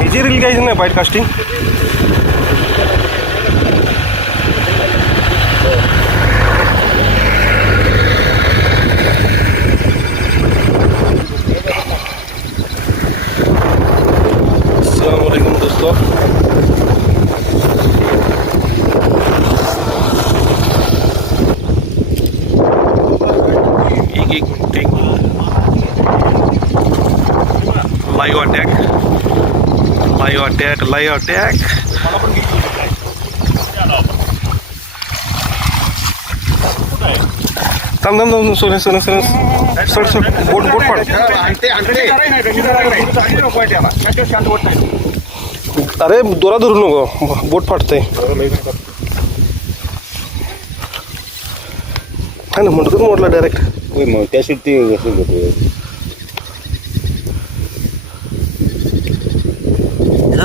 हिची रील घ्यायची नाही बाईट कास्टिंग. अस्सलाम वालेकुम दोस्तों. एक लाईव्ह अटॅक. थांब सोने सोड बोट पाड. अरे दोरा धरू नको, बोट फाटतंय. हा ना म्हणतो मोडला डायरेक्ट. मग त्याशी ती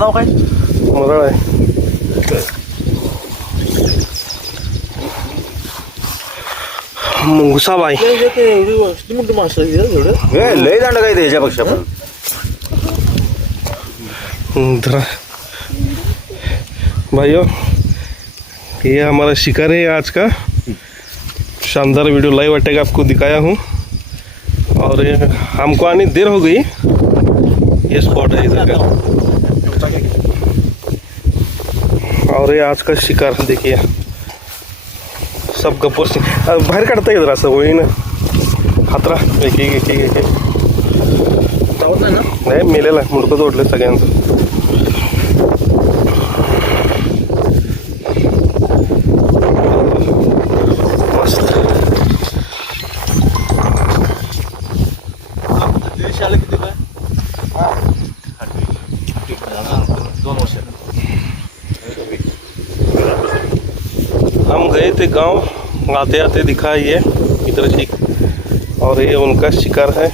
नाव काय मरळ आहे. मुंगसाबाई लय दांड काय त्याच्यापेक्षा पण. भाइयों ये हमारा शिकार है आज का. शानदार वीडियो लाइव अटैक आपको दिखाया हूँ. और ये हमको आने देर हो गई. ये स्पॉट है इधर का. और ये आज का शिकार देखिए. सब गप्पोर से बाहेर काढता येईल असं होई ना. हातरा एक नाही मेलेला मुडकं तोडले सगळ्यांचं. मस्त. हम गए थे गांव, आते आते दिखा ये इधर से. और ये उनका शिकार है.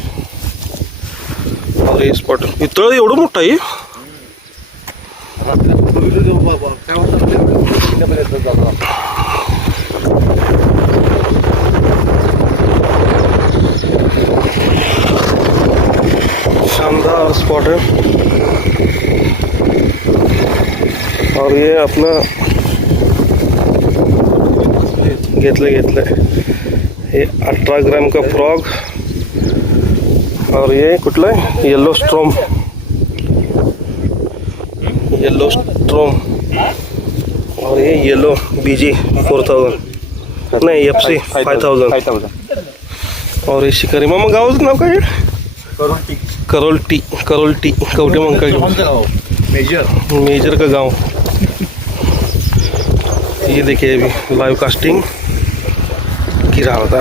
और ये स्पॉट इतळं एवढं मोठं आहे. शानदार स्पॉट है. और ये अपना घेतलं हे 18 ग्राम का फ्रॉग. और ये कुठलं आहे येलो स्ट्रॉम. और ये येलो बीजी 4000 नाही FC 5000. और ये शिकारी मामा गावाचं नाव काय आहे. करोलटी कवटे मंका मेजर का गांव. ये देखिए अभी लाइव कास्टिंग गिरा होता.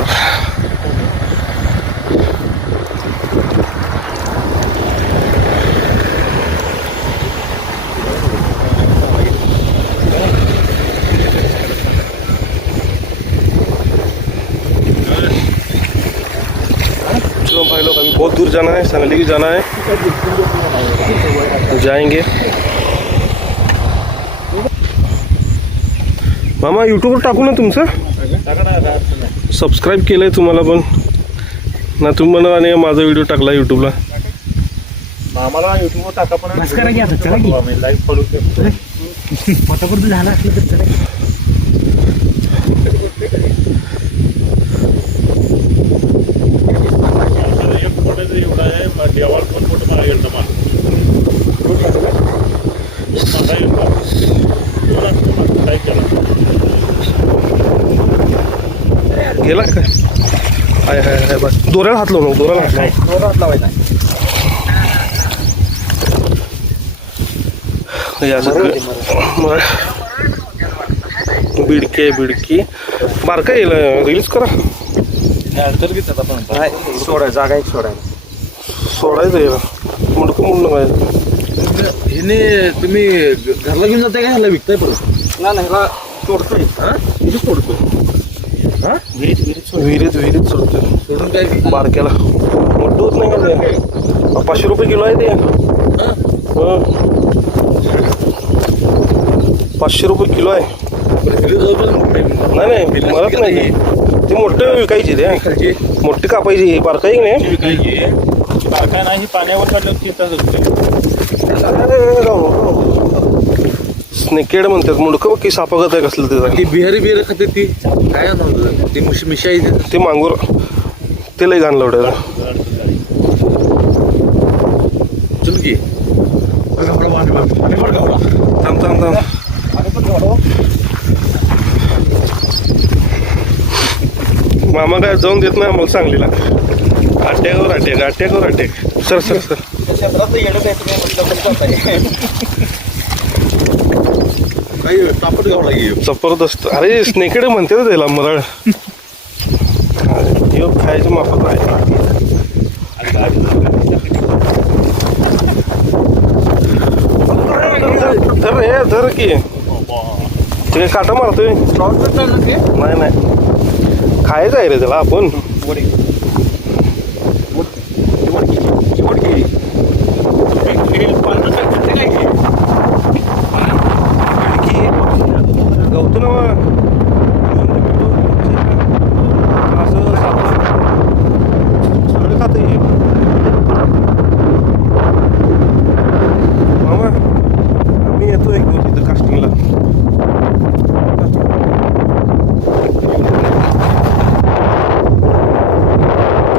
चलो भाई लोग अभी बहुत दूर जाना है. संगली भी जाना है. जाएंगे. मामा यूट्यूबवर टाकू ना तुमचं. सबस्क्राईब केलंय तुम्हाला पण ना. तुम्हाला आणि माझा व्हिडिओ टाकला यूट्यूबला. आम्हाला युट्यूबवर टाका पण लाईव्ह फॉलो करतो. झाला असलं तर चला. एवढा आहे देवाळ पण फोटो मला गेलं गेला काय. हाय बस दोऱ्याला हात लावू. दोऱ्याला हात लावायचा. बिडकी बारका येईल. रील्स करा. जागा एक सोडायचं याला. मुंडकं पाहिजे. हिने तुम्ही घरला घेऊन जाताय का ह्याला विकताय परत. ना ह्याला तोडतोय. तोडतोय. विहिरीत विहिरीत सोडतो सोडून काय बारक्याला मोठं होत नाही का ते 500 रुपये किलो आहे ते हं. 500 रुपये किलो आहे नाही मरत नाही ते मोठं विकायची ते मोठी कापायची बारका आहे की नाही बारकाय नाही पाण्यावर काढलं की स्नेकेड म्हणतात मुडकं की सापागत आहे कसलं त्याचं ती बिहारी खाते ती काय नव्हतं ती मिशा आहे ते मांगूर ते लय घाण लवड्याला चल की थांब मामा काय जाऊन देत नाही आम्हाला सांगलीला अटॅक सर काही तापट गावला गेली जबरदस्त अरे स्नेकेड म्हणते ना त्याला मराळ खायच्या माफत आहे धर की ते काटा मारतोय नाही खायचं आहे रे त्याला आपण गवतो ना असं सगळं खात मामा आम्ही येतो एक दिवस इथं कास्टिंगला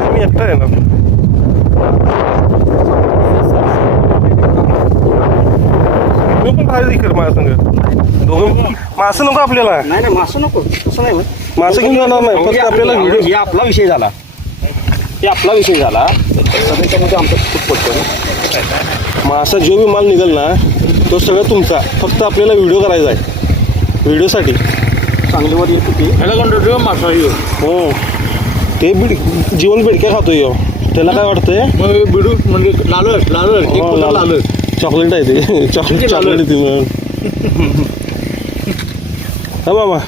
मी एकटा आहे ना मी पण राहायचं इकडे माझ्या संग दोघं मासं नको आपल्याला नाही मासं नको तसं नाही मासं घेऊन जाणार नाही फक्त आपल्याला व्हिडिओ हे आपला विषय झाला सगळ्याच्यामध्ये आमचा खूप पडतो मासा जो बी माल निघेल ना तो सगळं तुमचा फक्त आपल्याला व्हिडिओ करायचा आहे व्हिडिओसाठी चांगलीवर येत होती ह्याला कंट्रोल मासा हो ते जीवन बेडक्या खातोय ह्यो. त्याला काय वाटतंय मग बिडू म्हणजे लाल चॉकलेट आहे ते चॉकलेट आहे हा मामा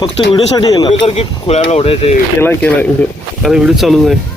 फक्त व्हिडिओसाठी येणार की खोळ्याला ओढायचे केला व्हिडिओ अरे व्हिडिओ चालूच आहे